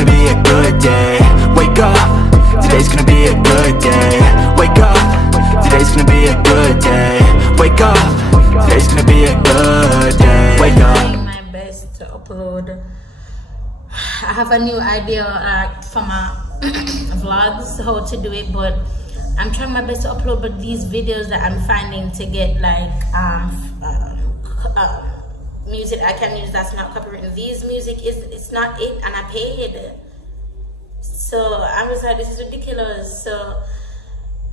gonna be a good day. Wake up, today's gonna be a good day. Wake up, today's gonna be a good day. Wake up, today's gonna be a good day. Wake up. I'm trying my best to upload. I have a new idea for my vlogs, how to do it, but I'm trying my best to upload. But these videos that I'm finding to get like music I can use that's not copywritten, these music it's not it, and I paid. So I was like, this is ridiculous. So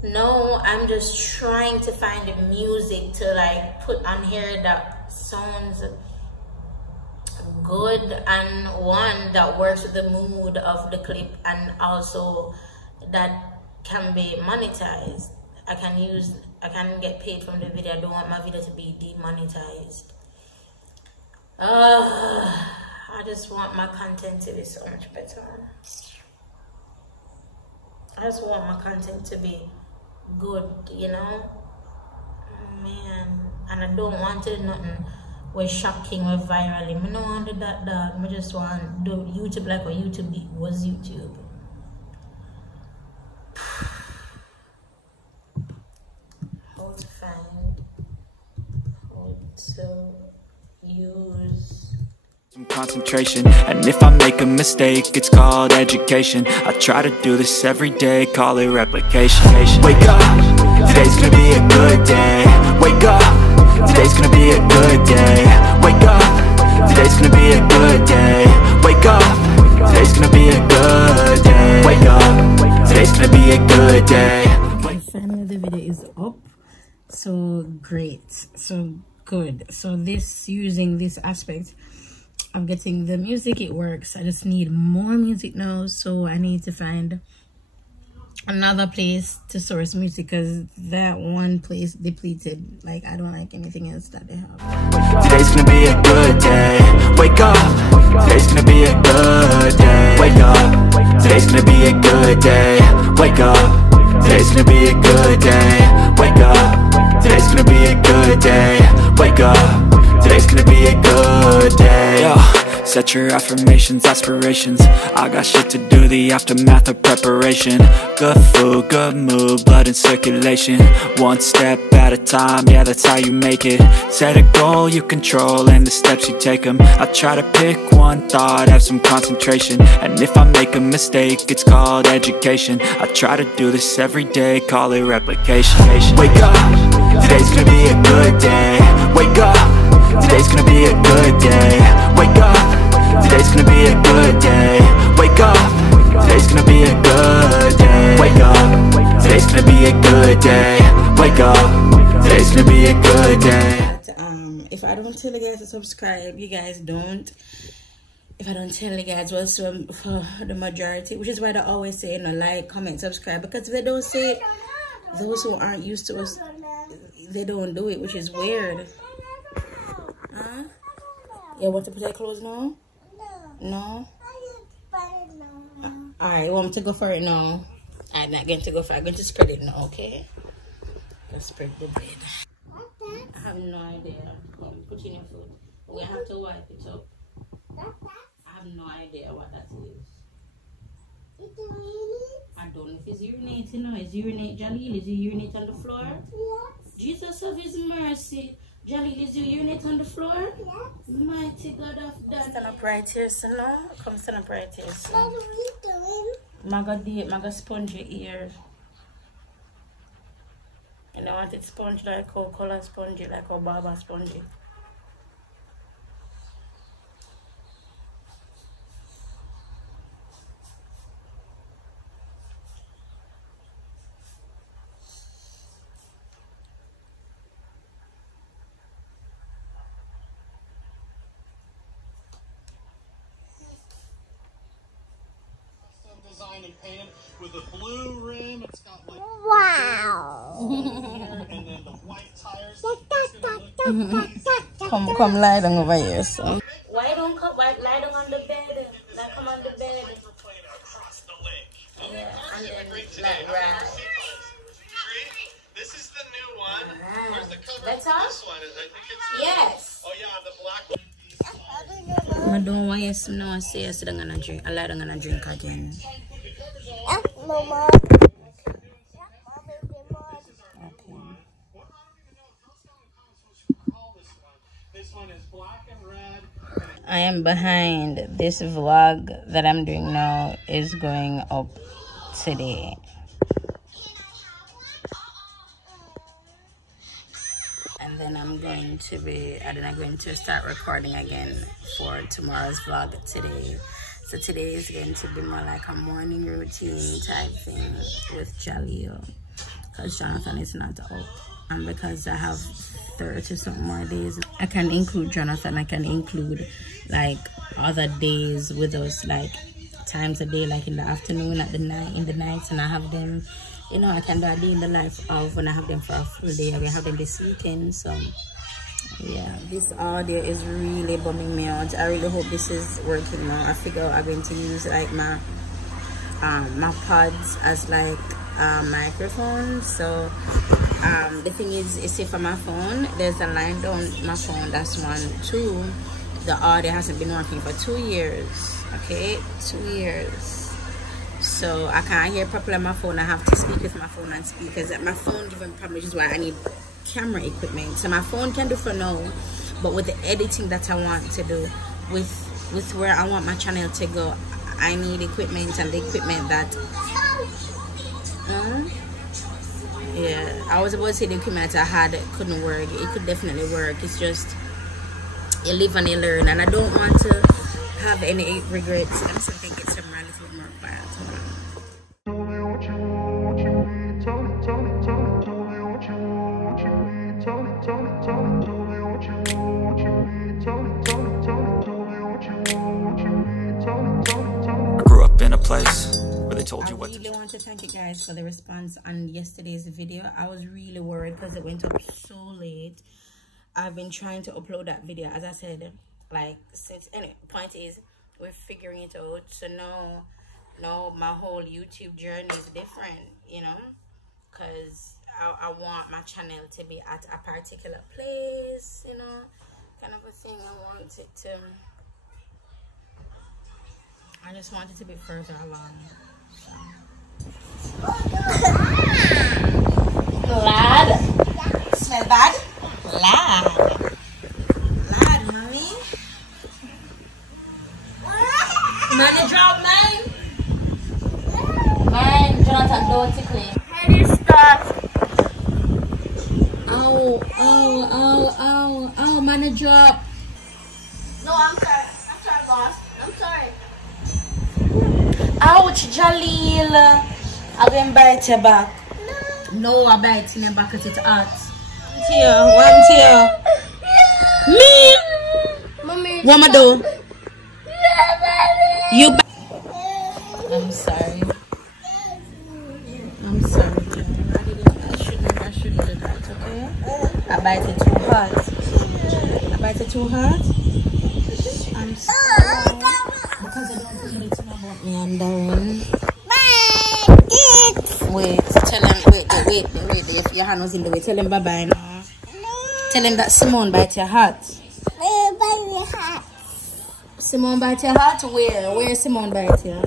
no, I'm just trying to find music to like put on here that sounds good and one that works with the mood of the clip, and also that can be monetized. I can get paid from the video. I don't want my video to be demonetized. I just want my content to be so much better. I just want my content to be good, you know, man. And I don't want to do nothing with shocking or viral. I don't want to do that, dog. I just want to do YouTube like what YouTube was YouTube. How to find, how to use some concentration, and if I make a mistake, it's called education. I try to do this every day, call it replication. Wake up, today's gonna be a good day. Wake up, today's gonna be a good day. Wake up, today's gonna be a good day. Wake up, today's gonna be a good day. Wake up, today's gonna be a good day. Finally the video is up, so great, so good. So this, using this aspect of getting the music, it works. I just need more music now, so I need to find another place to source music, because that one place depleted. Like, I don't like anything else that they have. Today's gonna be a good day. Wake up, today's gonna be a good day. Wake up, today's gonna be a good day. Wake up, today's gonna be a good day. Wake up, today's gonna be a good day. Wake up, today's gonna be a good day. Yo, set your affirmations, aspirations. I got shit to do, the aftermath of preparation. Good food, good mood, blood in circulation. One step at a time, yeah, that's how you make it. Set a goal you control and the steps you take them. I try to pick one thought, have some concentration. And if I make a mistake, it's called education. I try to do this every day, call it replication. Wake up, today's gonna be a good day. Wake up, today's gonna be a good day. Wake up, today's gonna be a good day. Wake up, today's gonna be a good day. Wake up, today's gonna be a good day. Wake up, today's gonna be a good day. If I don't tell you guys to subscribe, you guys don't. If I don't tell you guys, well, so for the majority, which is why they always say, you know, like, comment, subscribe, because if they don't say it, those who aren't used to us, they don't do it, which is weird. Huh? You want to put your clothes now? No? Alright, you want me to go for it now? I'm not going to go for it. I'm going to spread it now, okay? Just spread the bed. I have no idea. Put in your food. We have to wipe it up. I have no idea what that is. I don't know if it's urinating or is urinate. Jalil, is you urinate on the floor? Yes. Jesus of his mercy. Jalil, is you urinate on the floor? Yes. Mighty God of that. Stand up right here, so now. Come stand up right here, so. What are we doing? Maga sponge your ear. And I want it sponge like how color sponge, like how Baba sponge. Designed and painted with a blue rim. It's got like wow. And then the white tires. Come lie down over here, so. Why don't come lie down on the bed? Like, come on the bed. Yeah, and then like right. This is the new one. Where's the cover? That's for all? this one? I think it's yes. Oh yeah, the black one. I don't want you now. I say I'm gonna drink. I like I'm gonna drink again. Mama. I am behind. This vlog that I'm doing now is going up today. And then I'm going to start recording again for tomorrow's vlog today. So today is going to be more like a morning routine type thing with Jaleel, because Jonathan is not up. And because I have 30 something more days, I can include Jonathan. I can include like other days with us, like times a day, like in the afternoon, at the night, in the nights, and I have them. You know, I can do a day in the life of when I have them for a full day. I will have them this weekend. So yeah, this audio is really bumming me out. I really hope this is working now. I figure I'm going to use like my pods as like microphone. So the thing is say for my phone, there's a line down my phone. That's 1. 2, the audio hasn't been working for 2 years. Okay, 2 years. So I can't hear properly on my phone. I have to speak with my phone and speakers. My phone giving problem, which is why I need camera equipment. So my phone can do for now, but with the editing that I want to do, with where I want my channel to go, I need equipment, and the equipment that yeah, I was about to say the equipment I had couldn't work. It could definitely work. It's just you live and you learn, and I don't want to have any regrets. I'm just thinking it's a little bit more quiet. I grew up in a place where they told you what to do. I really want to thank you guys for the response on yesterday's video. I was really worried because it went up so late. I've been trying to upload that video, as I said, like since. Anyway, point is we're figuring it out. So now my whole YouTube journey is different, you know, because I want my channel to be at a particular place, you know, kind of a thing. I just want it to be further along. So. Lad, smell bad? Lad, mommy. Money drop, man. Man, Jonathan, don't tickle him. How do you start? Ow, money drop. No, I'm sorry. I'm sorry, boss. I'm sorry. Ouch, Jaleel. I'm going to bite your back. No, I bite in your back at it hot. One tear. Me? Mommy. What am I do? You. I'm sorry. I'm sorry. I shouldn't do that, okay? I bite it too hard. I bite it too hard. I'm sorry. Because I don't think it's about me and Darren. Wait, tell him, wait, if your hand was in the way, tell him bye-bye now. Tell him that Simone bite your heart. Simone bite your heart? Where Simone bite you?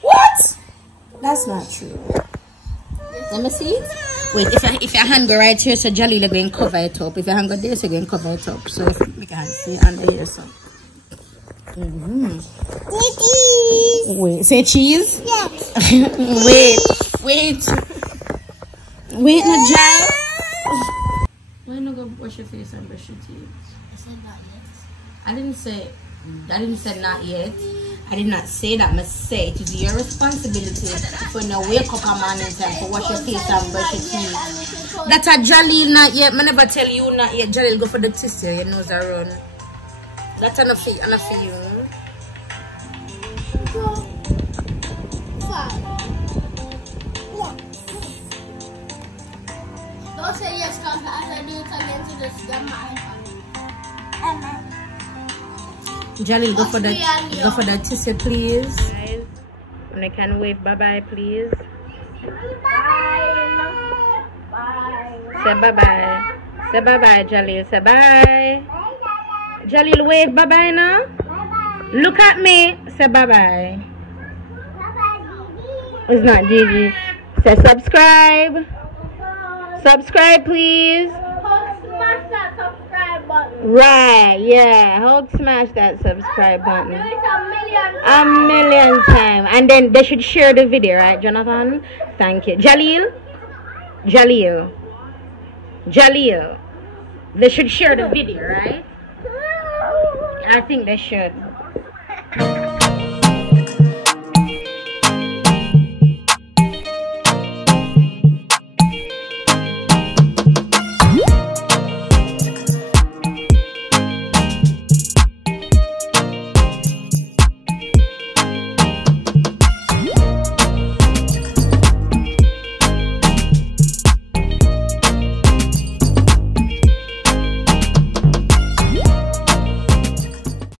What? That's not true. Let me see it. Wait, if your hand go right here, so Jaleel is going to cover it up. If your hand go there, so you're going to cover it up. So if we can see under here, so. Wait, say cheese? Yes. Wait, no, Jai. Why not go wash your face and brush your teeth? I said not yet. I didn't say not yet. I did not say that. I say it is your responsibility for no wake up a man in time for wash your face and brush your teeth. That's a Jaleel not yet. I never tell you not yet. Jaleel go for the tissue. Your nose are run. That's enough for you. Don't say yes, because as I do it again to this, grab my iPhone. Jaleel, go for the tissue, please. Guys, when I can wave bye-bye, please. Bye. Bye. Say bye-bye. Say bye-bye, Jaleel. Say bye. Jalil, wave bye-bye now. Bye-bye. Look at me. Say bye-bye. Bye-bye, It's not Gigi. Say subscribe. Subscribe, please. Smash that subscribe button. Right, yeah. Hug smash that subscribe Do button. it a million A times. million times. And then they should share the video, right, Jonathan? Thank you. Jalil. They should share the video, right? I think they should.